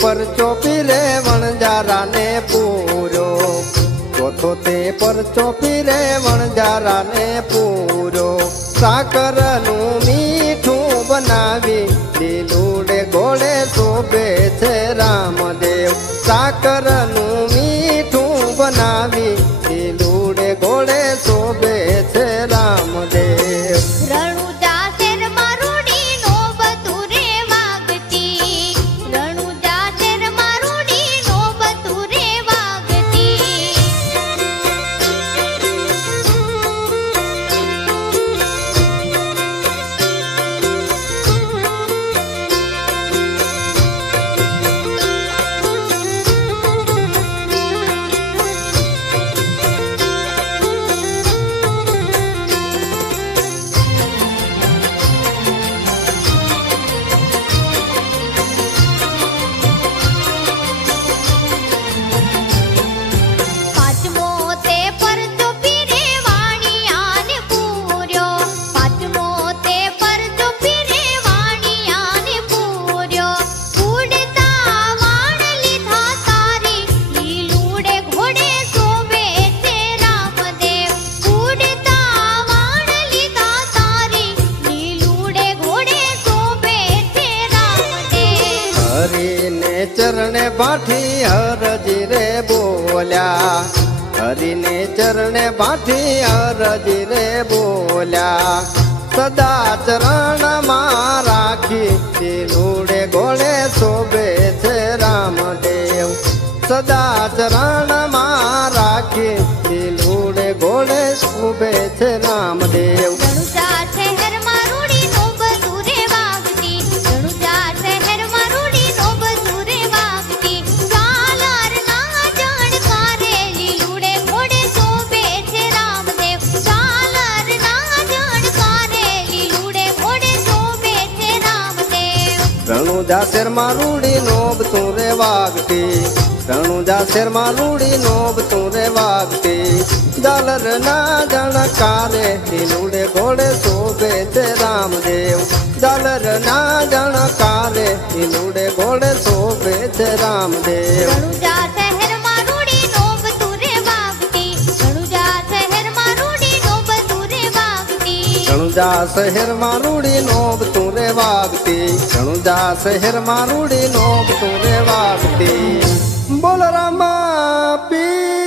પરચો પીરે વણજારાને પૂરો. ચોથો તે પરચો પીરે વણજારાને પૂરો. સાકરનું મીઠું બનાવી લીલુડે ગોળે શોભે છે રામદેવ. સાકરનું મીઠું બનાવી લીલુડે ગોળે હરીને ચરણે ભાઠી હરજી રે બોલ્યા. હરિને ચરણે ભાઠી હરજી રે બોલ્યા. સદા ચરણમાં રાખી લીલુડે ગોળે શોભે છે રામદેવ. સદા ચરણમાં રાખી લીલુડે ગોળે શોભે છે રામદેવ. રણુજા શેરમાં રૂડી નોબ તું રે વાગતી રણુજા શેરમાં રૂડી નોબ તું રે વાગતી ડાલર ના જણકારે લીલુડે ઘોડે શોભે છે રામદેવ ડાલર ના જણકારે લીલુડે ઘોડે શોભે છે રામદેવ વાગતી શહેરમાં રૂડી નોબ તું રે વાગતી શહેરમાં રૂડી નોબ તું રે વાગતી બોલ રામા પીરની